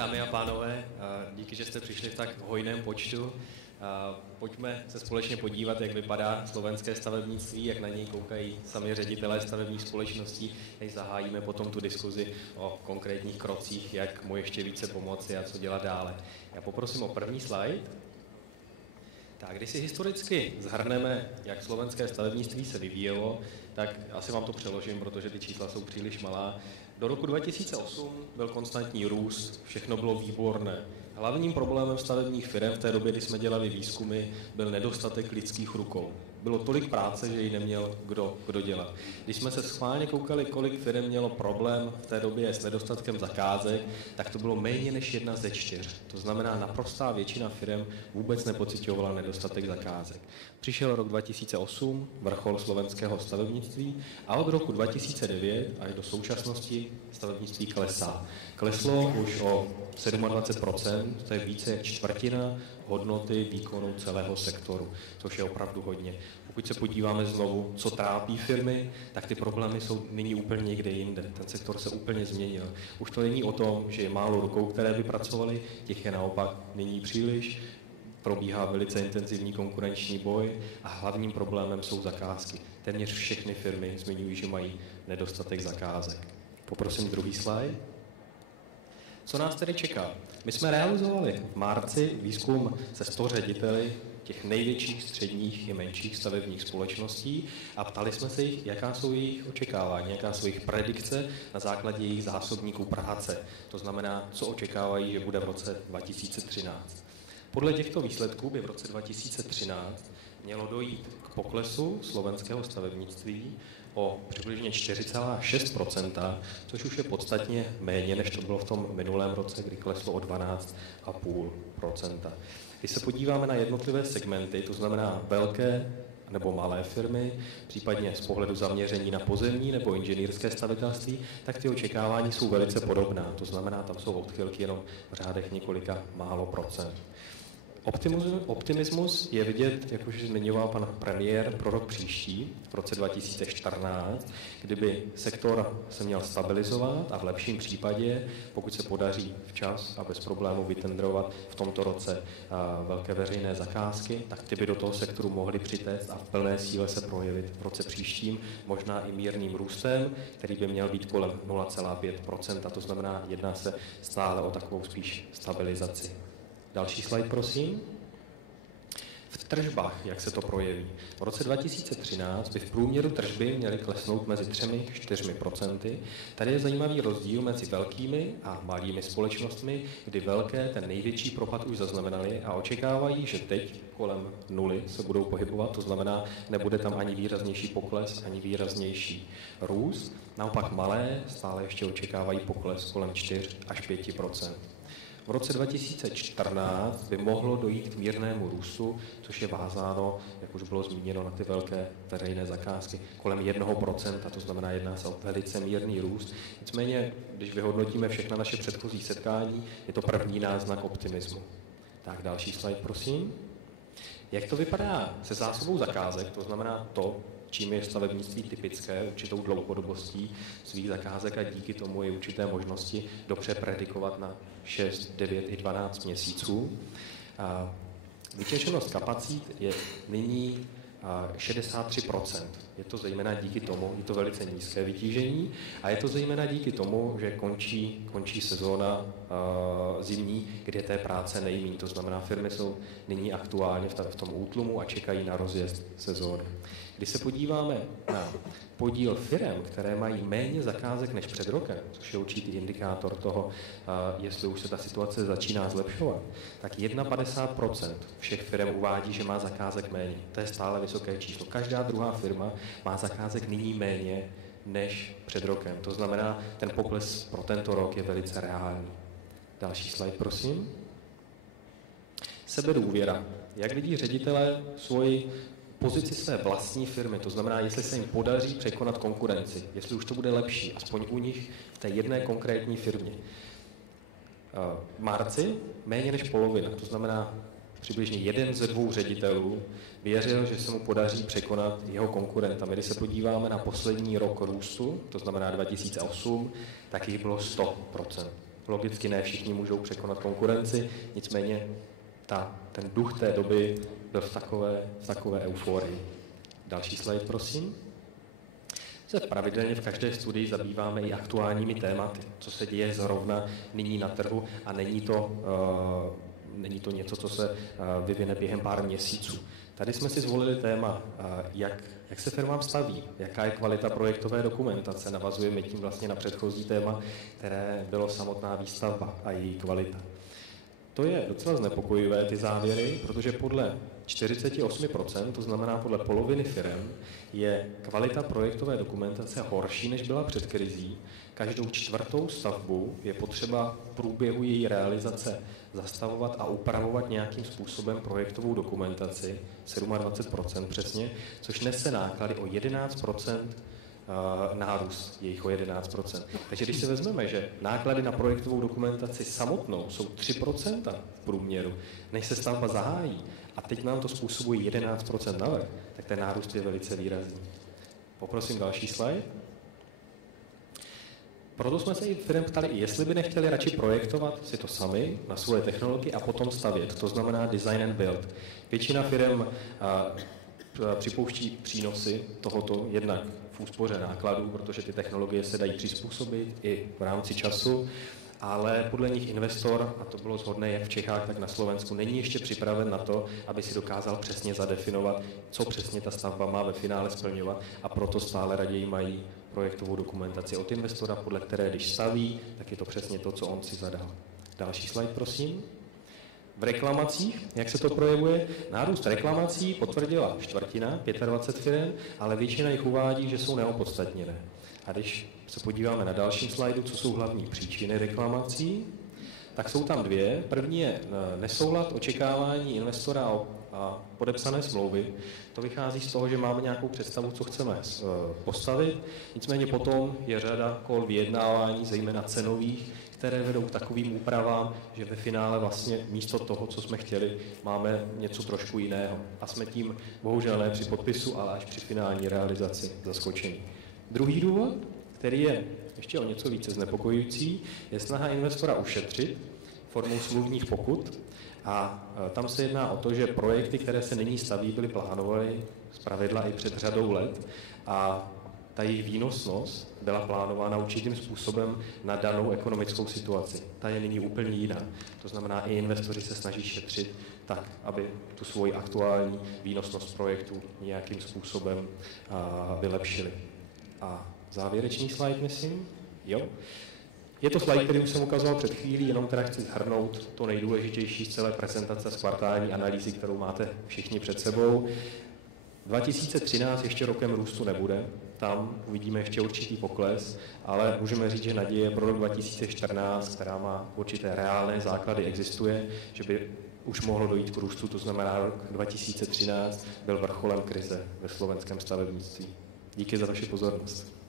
Dámy a pánové, díky, že jste přišli v tak hojném počtu. Pojďme se společně podívat, jak vypadá slovenské stavebnictví, jak na něj koukají sami ředitelé stavebních společností, než zahájíme potom tu diskuzi o konkrétních krocích, jak mu ještě více pomoci a co dělat dále. Já poprosím o první slide. Tak, když si historicky zhrneme, jak slovenské stavebnictví se vyvíjelo, tak asi vám to přeložím, protože ty čísla jsou příliš malá. Do roku 2008 byl konstantní růst, všechno bylo výborné. Hlavním problémem stavebních firm v té době, kdy jsme dělali výzkumy, byl nedostatek lidských rukou. Bylo tolik práce, že ji neměl kdo dělat. Když jsme se schválně koukali, kolik firm mělo problém v té době s nedostatkem zakázek, tak to bylo méně než 1 ze 4. To znamená, naprostá většina firm vůbec nepocitovala nedostatek zakázek. Přišel rok 2008, vrchol slovenského stavebnictví, a od roku 2009 až do současnosti stavebnictví klesá. Kleslo už o 27%, to je více jak čtvrtina hodnoty výkonu celého sektoru, což je opravdu hodně. Pokud se podíváme znovu, co trápí firmy, tak ty problémy jsou nyní úplně někde jinde. Ten sektor se úplně změnil. Už to není o tom, že je málo rukou, které by pracovaly, těch je naopak nyní příliš. Probíhá velice intenzivní konkurenční boj a hlavním problémem jsou zakázky. Téměř všechny firmy zmiňují, že mají nedostatek zakázek. Poprosím druhý slide. Co nás tedy čeká? My jsme realizovali v marci výzkum se 100 řediteli těch největších, středních i menších stavebních společností a ptali jsme se jich, jaká jsou jejich očekávání, jaká jsou jejich predikce na základě jejich zásobníků práce. To znamená, co očekávají, že bude v roce 2013. Podle těchto výsledků by v roce 2013 mělo dojít k poklesu slovenského stavebnictví o přibližně 4,6%, což už je podstatně méně, než to bylo v tom minulém roce, kdy kleslo o 12,5%. Když se podíváme na jednotlivé segmenty, to znamená velké nebo malé firmy, případně z pohledu zaměření na pozemní nebo inženýrské stavitelství, tak ty očekávání jsou velice podobná. To znamená, tam jsou odchylky jenom v řádech několika málo procent. Optimismus je vidět, jak už zmiňoval pan premiér, pro rok příští, v roce 2014, kdyby sektor se měl stabilizovat a v lepším případě, pokud se podaří včas a bez problémů vytendrovat v tomto roce velké veřejné zakázky, tak ty by do toho sektoru mohly přitéct a v plné síle se projevit v roce příštím, možná i mírným růstem, který by měl být kolem 0,5%. To znamená, jedná se stále o takovou spíš stabilizaci. Další slide, prosím. V tržbách, jak se to projeví. V roce 2013 by v průměru tržby měly klesnout mezi 3–4%. Tady je zajímavý rozdíl mezi velkými a malými společnostmi, kdy velké ten největší propad už zaznamenali a očekávají, že teď kolem 0 se budou pohybovat, to znamená, nebude tam ani výraznější pokles, ani výraznější růst. Naopak malé stále ještě očekávají pokles kolem 4–5%. V roce 2014 by mohlo dojít k mírnému růstu, což je vázáno, jak už bylo zmíněno, na ty velké veřejné zakázky kolem 1%, to znamená, jedná se o velice mírný růst. Nicméně, když vyhodnotíme všechna naše předchozí setkání, je to první náznak optimismu. Tak další slide, prosím. Jak to vypadá se zásobou zakázek, to znamená to, čím je stavebnictví typické, určitou dlouhodobostí svých zakázek a díky tomu je určité možnosti dobře predikovat na 6, 9 i 12 měsíců. Vytěženost kapacit je nyní 63%. Je to zejména díky tomu, je to velice nízké vytížení a je to zejména díky tomu, že končí sezóna zimní, kde té práce nejmí. To znamená, firmy jsou nyní aktuálně v tom útlumu a čekají na rozjezd sezóny. Když se podíváme na podíl firem, které mají méně zakázek než před rokem, což je určitý indikátor toho, jestli už se ta situace začíná zlepšovat, tak 51% všech firm uvádí, že má zakázek méně. To je stále vysoké číslo. Každá druhá firma má zakázek nyní méně než před rokem. To znamená, ten pokles pro tento rok je velice reálný. Další slide, prosím. Sebedůvěra. Jak vidí ředitelé svoji pozici své vlastní firmy, to znamená, jestli se jim podaří překonat konkurenci, jestli už to bude lepší, aspoň u nich v té jedné konkrétní firmě. V marci méně než polovina, to znamená přibližně 1 ze 2 ředitelů věřil, že se mu podaří překonat jeho konkurenta. My, když se podíváme na poslední rok růstu, to znamená 2008, tak jich bylo 100%. Logicky ne všichni můžou překonat konkurenci, nicméně ten duch té doby byl v takové euforii. Další slide, prosím. Se pravidelně v každé studii zabýváme i aktuálními tématy, co se děje zrovna nyní na trhu a není to něco, co se vyvine během pár měsíců. Tady jsme si zvolili téma, jak se firmám staví, jaká je kvalita projektové dokumentace. Navazujeme tím vlastně na předchozí téma, které bylo samotná výstavba a její kvalita. To je docela znepokojivé, ty závěry, protože podle 48%, to znamená podle poloviny firm, je kvalita projektové dokumentace horší, než byla před krizí. Každou čtvrtou stavbu je potřeba v průběhu její realizace zastavovat a upravovat nějakým způsobem projektovou dokumentaci, 27% přesně, což nese náklady o 11%, nárůst jejich o 11%. Takže když si vezmeme, že náklady na projektovou dokumentaci samotnou jsou 3% v průměru, než se stavba zahájí, a teď nám to způsobuje 11% navrch, tak ten nárůst je velice výrazný. Poprosím další slide. Proto jsme se i firm ptali, jestli by nechtěli radši projektovat si to sami na svoje technologie a potom stavět. To znamená design and build. Většina firm připouští přínosy tohoto jednak v úspoře nákladů, protože ty technologie se dají přizpůsobit i v rámci času, ale podle nich investor, a to bylo shodné jak v Čechách, tak na Slovensku, není ještě připraven na to, aby si dokázal přesně zadefinovat, co přesně ta stavba má ve finále splňovat, a proto stále raději mají projektovou dokumentaci od investora, podle které když staví, tak je to přesně to, co on si zadal. Další slide, prosím. V reklamacích, jak se to projevuje? Nárůst reklamací potvrdila čtvrtina, 25 firm, ale většina jich uvádí, že jsou neopodstatněné. A když se podíváme na dalším slajdu, co jsou hlavní příčiny reklamací, tak jsou tam dvě. První je nesoulad očekávání investora a podepsané smlouvy. To vychází z toho, že máme nějakou představu, co chceme postavit. Nicméně potom je řada kol vyjednávání, zejména cenových, které vedou k takovým úpravám, že ve finále vlastně místo toho, co jsme chtěli, máme něco trošku jiného. A jsme tím bohužel ne při podpisu, ale až při finální realizaci zaskočení. Druhý důvod, který je ještě o něco více znepokojující, je snaha investora ušetřit formou smluvních pokut. A tam se jedná o to, že projekty, které se nyní staví, byly plánovány zpravidla i před řadou let a ta jejich výnosnost byla plánována určitým způsobem na danou ekonomickou situaci. Ta je nyní úplně jiná. To znamená, i investoři se snaží šetřit tak, aby tu svoji aktuální výnosnost projektu nějakým způsobem vylepšili. A závěrečný slide, myslím? Jo. Je to slide, který už jsem ukazoval před chvílí, jenom teda chci shrnout to nejdůležitější z celé prezentace z kvartální analýzy, kterou máte všichni před sebou. 2013 ještě rokem růstu nebude, tam uvidíme ještě určitý pokles, ale můžeme říct, že naděje pro rok 2014, která má určité reálné základy, existuje, že by už mohlo dojít k růstu, to znamená rok 2013 byl vrcholem krize ve slovenském stavebnictví. Díky za vaši pozornost.